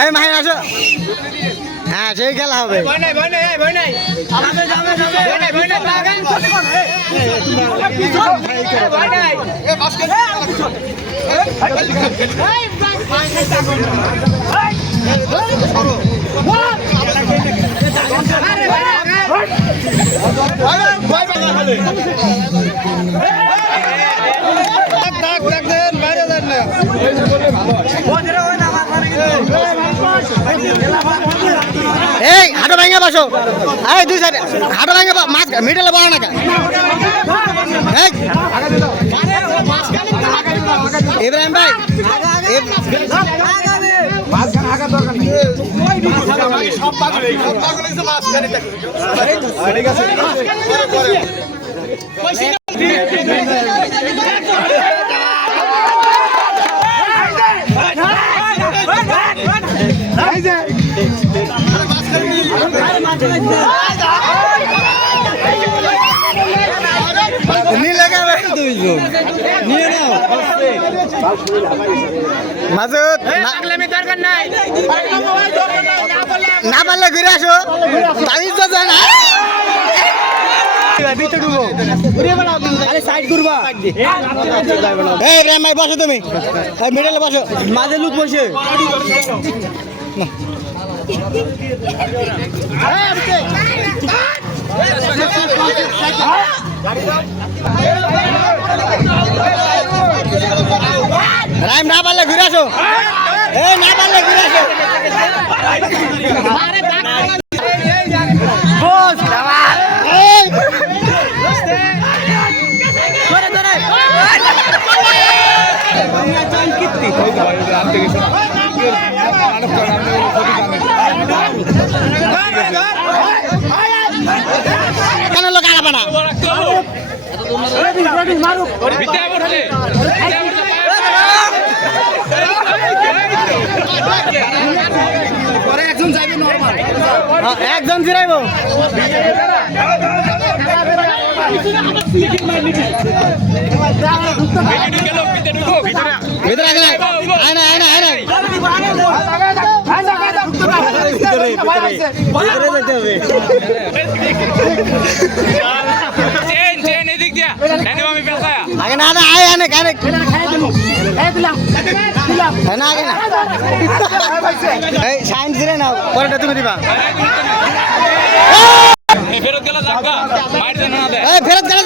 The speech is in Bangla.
এই মাহিন আসো। হ্যাঁ সেই খেলা হবে। এই হাঁটো ভাঙে বসো। এই দুই সাইডে হাঁটো ভাঙে মাছ মিডলে বড় না। ইব্রাহিম ভাই মাসুদ না পারলে ঘুরে আসো। বসো তুমি মিডলে বসো মাঝে লুক বসে রাইম না পারলে ঘুরে আসো। না পারলে ঘুরে আসো। কেন লোক আগাবে না? একজন জিরাইব। ভিতরে তুমি দিবা ফেরত গেলে